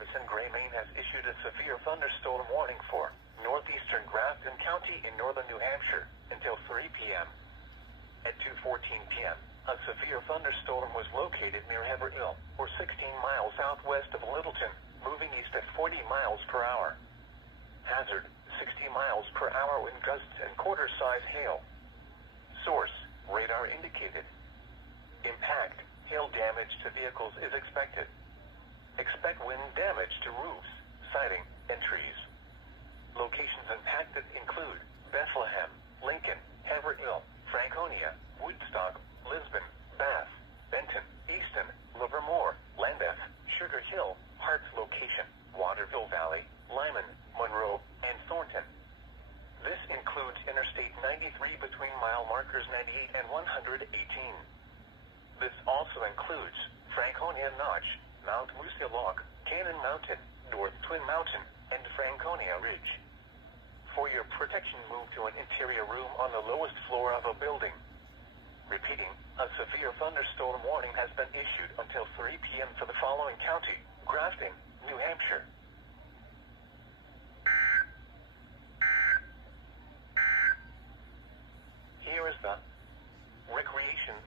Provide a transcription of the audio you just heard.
Service in Gray, Maine has issued a severe thunderstorm warning for northeastern Grafton County in northern New Hampshire until 3 p.m. At 2:14 p.m., a severe thunderstorm was located near Haverhill, or 16 miles southwest of Littleton, moving east at 40 miles per hour. Hazard, 60 miles per hour wind gusts and quarter-size hail. Source, radar indicated. Impact, hail damage to vehicles is expected. Expect wind damage to roofs, siding, and trees. Locations impacted include Bethlehem, Lincoln, Haverhill, Franconia, Woodstock, Lisbon, Bath, Benton, Easton, Livermore, Lambeth, Sugar Hill, Hart's location, Waterville Valley, Lyman, Monroe, and Thornton. This includes Interstate 93 between mile markers 98 and 118. This also includes Franconia Notch, Mount Musilock, Cannon Mountain, North Twin Mountain, and Franconia Ridge. For your protection, move to an interior room on the lowest floor of a building. Repeating, a severe thunderstorm warning has been issued until 3 p.m. for the following county: Grafton, New Hampshire.